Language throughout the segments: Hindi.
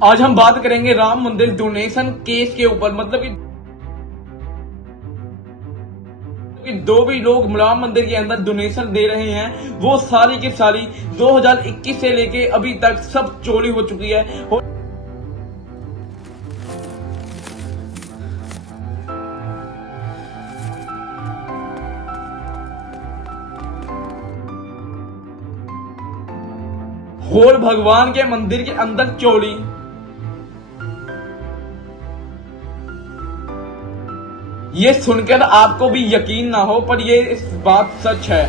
आज हम बात करेंगे राम मंदिर डोनेशन केस के ऊपर। मतलब कि दो भी लोग राम मंदिर के अंदर डोनेशन दे रहे हैं, वो सारी की सारी 2021 से लेके अभी तक सब चोरी हो चुकी है। और भगवान के मंदिर के अंदर चोरी। ये सुनकर आपको भी यकीन ना हो, पर ये इस बात सच है।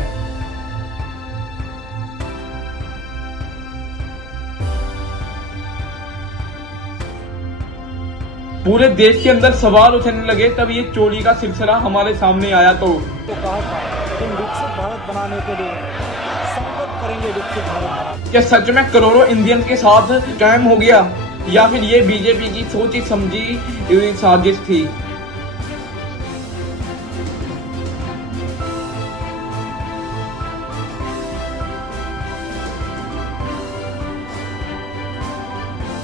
पूरे देश के अंदर सवाल उठने लगे तब ये चोरी का सिलसिला हमारे सामने आया। तो कहा था कि विकसित भारत बनाने के लिए संकल्प करेंगे विकसित भारत। क्या सच में करोड़ों इंडियन के साथ स्कैम हो गया, या फिर ये बीजेपी की सोची समझी साजिश थी?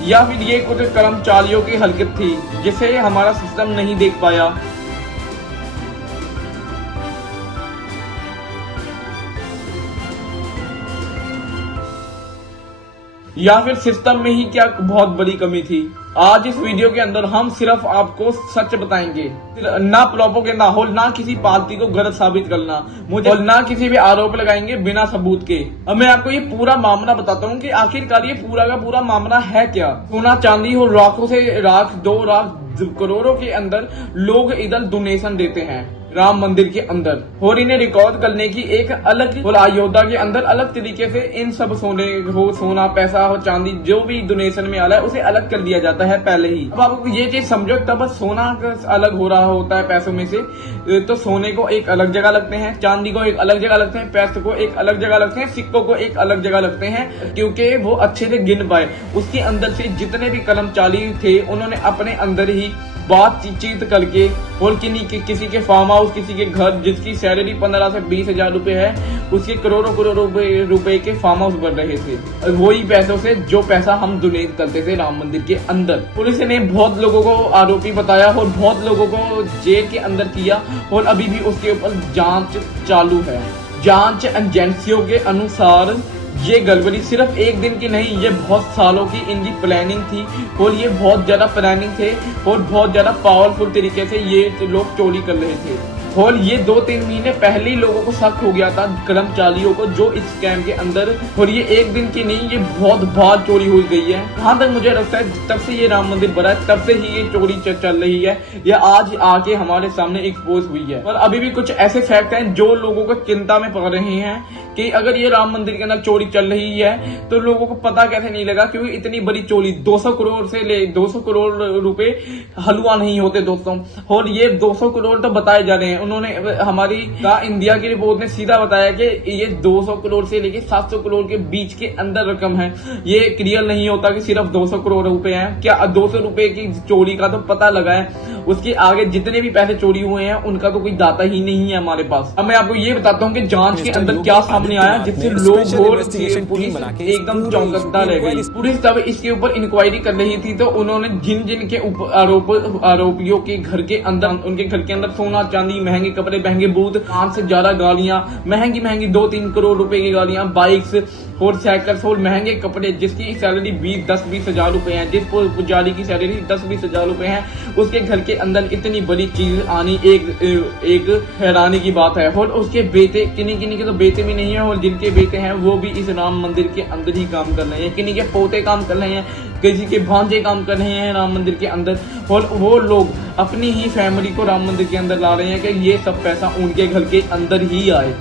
या फिर ये कुछ कर्मचारियों की हरकत थी जिसे हमारा सिस्टम नहीं देख पाया? या फिर सिस्टम में ही क्या बहुत बड़ी कमी थी? आज इस वीडियो के अंदर हम सिर्फ आपको सच बताएंगे, ना प्रोपेगेंडा हो, ना किसी पार्टी को गलत साबित करना मुझे, और ना किसी भी आरोप लगाएंगे बिना सबूत के। अब मैं आपको ये पूरा मामला बताता हूँ कि आखिरकार ये पूरा का पूरा मामला है क्या। सोना चांदी और राखों से राख 2 लाख करोड़ों के अंदर लोग इधर डोनेशन देते हैं राम मंदिर के अंदर, और इन्हें रिकॉर्ड करने की एक अलग, और अयोध्या के अंदर अलग तरीके से इन सब सोना पैसा हो चांदी जो भी डोनेशन में आ रहा है उसे अलग कर दिया जाता है पहले ही। अब आप ये चीज समझो, तब सोना अलग हो रहा होता है पैसों में से, तो सोने को एक अलग जगह लगते हैं, चांदी को एक अलग जगह लगते हैं, पैसे को एक अलग जगह लगते हैं, सिक्कों को एक अलग जगह लगते हैं, क्योंकि वो अच्छे से गिन पाए। उसके अंदर से जितने भी कर्मचारी थे उन्होंने अपने अंदर ही बातचीत करके, और किसी के फार्म हाउस, किसी के घर जिसकी सैलरी 15 से 20 हजार रुपए है, उसके करोड़ों रुपए के फार्म हाउस बन रहे थे वही पैसों से जो पैसा हम डोनेट करते थे राम मंदिर के अंदर। पुलिस ने बहुत लोगों को आरोपी बताया और बहुत लोगों को जेल के अंदर किया, और अभी भी उसके ऊपर जांच चालू है। जांच एजेंसियों के अनुसार ये गड़बड़ी सिर्फ एक दिन की नहीं, ये बहुत सालों की इनकी प्लानिंग थी, और ये बहुत ज्यादा प्लानिंग थे, और बहुत ज्यादा पावरफुल तरीके से ये लोग चोरी कर रहे थे। और ये 2-3 महीने पहले ही लोगों को शक हो गया था कर्मचारियों को जो इस स्कैम के अंदर, और ये एक दिन की नहीं, ये बहुत बार चोरी हो गई है। जहाँ तक मुझे लगता है तब से ये राम मंदिर बना है, तब से ही ये चोरी चल रही है, ये आज आके हमारे सामने एक्सपोज हुई है। और अभी भी कुछ ऐसे फैक्ट हैं जो लोगों को चिंता में पड़ रहे हैं कि अगर ये राम मंदिर के अंदर चोरी चल रही है तो लोगों को पता कैसे नहीं लगा, क्योंकि इतनी बड़ी चोरी 200 करोड़ से ले 200 करोड़ रुपए हलवा नहीं होते दोस्तों, और ये 200 करोड़ तो बताए जा रहे हैं। उन्होंने हमारी इंडिया की रिपोर्ट ने सीधा बताया कि ये 200 करोड़ से लेके 700 करोड़ के बीच के अंदर रकम है। ये क्लियर नहीं होता कि सिर्फ 200 करोड़ रुपए हैं क्या। 200 रुपए की चोरी का तो पता लगा है, उसके आगे जितने भी पैसे चोरी हुए हैं उनका तो कोई दाता ही नहीं है हमारे पास। अब मैं आपको ये बताता हूँ कि जांच के अंदर क्या सामने आया जिससे लोग और पुलिस एकदम चौंकता रह गई। पुलिस तब इसके ऊपर इंक्वायरी कर रही थी, तो उन्होंने जिन के आरोपियों के घर के अंदर, उनके घर के अंदर सोना चांदी, महंगे कपड़े, महंगे बूट, 5 से ज्यादा गाड़ियां, महंगी 2-3 करोड़ रुपए की गाड़ियां, बाइक्स और साइकिल्स और महंगे कपड़े, जिसकी सैलरी 10-20 हजार रुपए है, जिस पुजारी की सैलरी 10-20 हजार रुपए है, उसके घर के अंदर इतनी बड़ी चीज आनी एक हैरानी की बात है। और उसके बेटे, किन्हीं के तो बेटे भी नहीं है, और जिनके बेटे हैं वो भी इस राम मंदिर के अंदर ही काम कर रहे हैं, किन्हीं के पोते काम कर रहे हैं, किसी के भांजे काम कर रहे हैं राम मंदिर के अंदर, और वो लोग अपनी ही फैमिली को राम मंदिर के अंदर ला रहे हैं कि ये सब पैसा उनके घर के अंदर ही आए।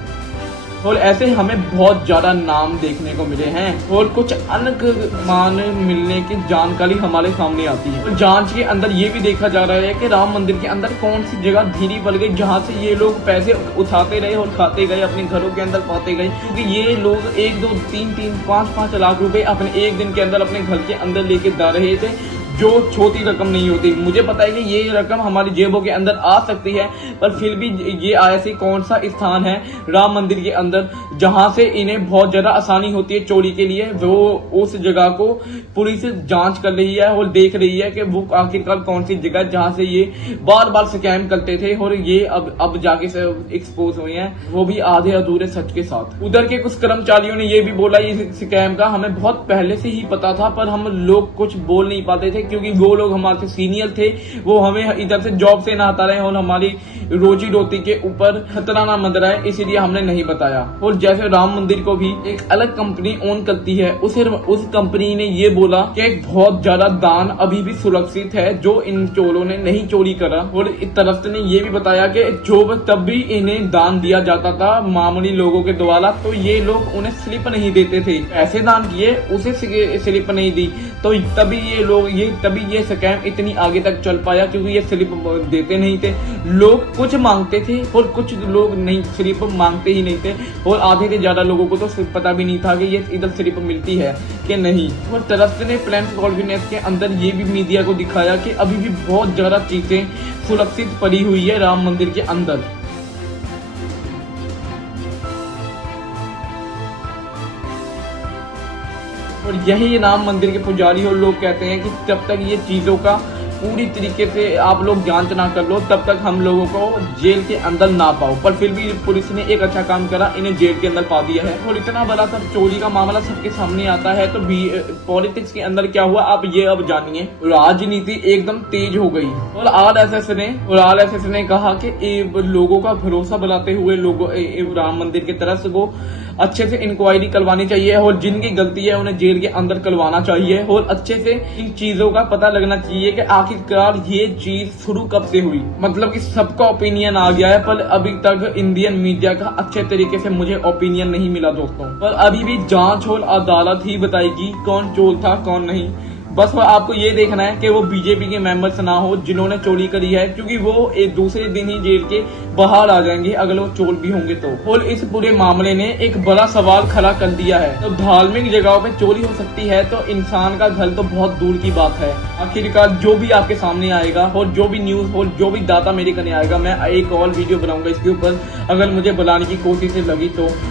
और ऐसे हमें बहुत ज्यादा नाम देखने को मिले हैं, और कुछ अनुमान मिलने की जानकारी हमारे सामने आती है। और जांच के अंदर ये भी देखा जा रहा है कि राम मंदिर के अंदर कौन सी जगह धीरी पड़ गई जहां से ये लोग पैसे उठाते रहे और खाते गए, अपने घरों के अंदर पाते गए, क्योंकि ये लोग 1-2-3-5 लाख रुपए अपने एक दिन के अंदर अपने घर के अंदर लेके जा रहे थे। जो छोटी रकम नहीं होती। मुझे पता है कि ये रकम हमारी जेबों के अंदर आ सकती है, पर फिर भी ये ऐसी कौन सा स्थान है राम मंदिर के अंदर जहां से इन्हें बहुत ज्यादा आसानी होती है चोरी के लिए। वो उस जगह को पुलिस जांच कर रही है और देख रही है कि वो आखिरकार कौन सी जगह जहां से ये बार बार स्कैम करते थे और ये अब जाके से एक्सपोज हुए हैं, वो भी आधे अधूरे सच के साथ। उधर के कुछ कर्मचारियों ने ये भी बोला इस स्कैम का हमें बहुत पहले से ही पता था, पर हम लोग कुछ बोल नहीं पाते थे क्योंकि वो लोग हमारे सीनियर थे, वो हमें इधर से जॉब से ना हटा रहे और हमारी रोजी रोटी के ऊपर खतरा ना मंडराए, इसीलिए हमने नहीं बताया। और जैसे राम मंदिर को भी एक अलग कंपनी ओन करती है, उस कंपनी ने ये बोला कि एक बहुत ज्यादा दान अभी भी सुरक्षित है जो इन चोरों ने नहीं चोरी करा। और इस तरफ से ने ये भी बताया कि जो तब भी इन्हें दान दिया जाता था मामूली लोगों के द्वारा, तो ये लोग उन्हें स्लिप नहीं देते थे, ऐसे दान किए उसे स्लिप नहीं दी, तो तभी ये स्कैम इतनी आगे तक चल पाया क्योंकि ये स्लिप देते नहीं थे। लोग कुछ मांगते थे और कुछ लोग नहीं, स्लिप मांगते ही नहीं थे, और आधे से ज्यादा लोगों को तो पता भी नहीं था कि ये इधर स्लिप मिलती है कि नहीं। और तरफ ने प्लान कॉन्फिडेंस के अंदर ये भी मीडिया को दिखाया कि अभी भी बहुत ज्यादा चीजें सुरक्षित पड़ी हुई है राम मंदिर के अंदर। और यही राम मंदिर के पुजारी और लोग कहते हैं कि जब तक ये चीजों का पूरी तरीके से आप लोग जांच ना कर लो तब तक हम लोगों को जेल के अंदर ना पाओ। पर फिर भी पुलिस ने एक अच्छा काम करा, इन्हें जेल के अंदर पा दिया है। और इतना बड़ा सब चोरी का मामला सबके सामने आता है तो पॉलिटिक्स के अंदर क्या हुआ आप ये अब जानिए। राजनीति एकदम तेज हो गई और आरएसएस ने कहा कि लोगों का भरोसा बनाते हुए लोगों राम मंदिर की तरफ से वो अच्छे से इंक्वायरी करवानी चाहिए और जिनकी गलती है उन्हें जेल के अंदर करवाना चाहिए और अच्छे से इन चीजों का पता लगना चाहिए कि आखिरकार ये चीज शुरू कब से हुई। मतलब कि सबका ओपिनियन आ गया है, पर अभी तक इंडियन मीडिया का अच्छे तरीके से मुझे ओपिनियन नहीं मिला दोस्तों। पर अभी भी जांच और अदालत ही बताएगी कौन चोर था कौन नहीं। बस आपको ये देखना है कि वो बीजेपी के मेंबर्स ना हो जिन्होंने चोरी करी है, क्योंकि वो एक दूसरे दिन ही जेल के बाहर आ जाएंगे अगर वो चोर भी होंगे तो। और इस पूरे मामले ने एक बड़ा सवाल खड़ा कर दिया है। तो धार्मिक जगहों पे चोरी हो सकती है तो इंसान का घर तो बहुत दूर की बात है। आखिरकार जो भी आपके सामने आएगा और जो भी न्यूज और जो भी डाटा मेरे करने आएगा, मैं एक और वीडियो बनाऊंगा इसके ऊपर अगर मुझे बुलाने की कोशिश लगी तो।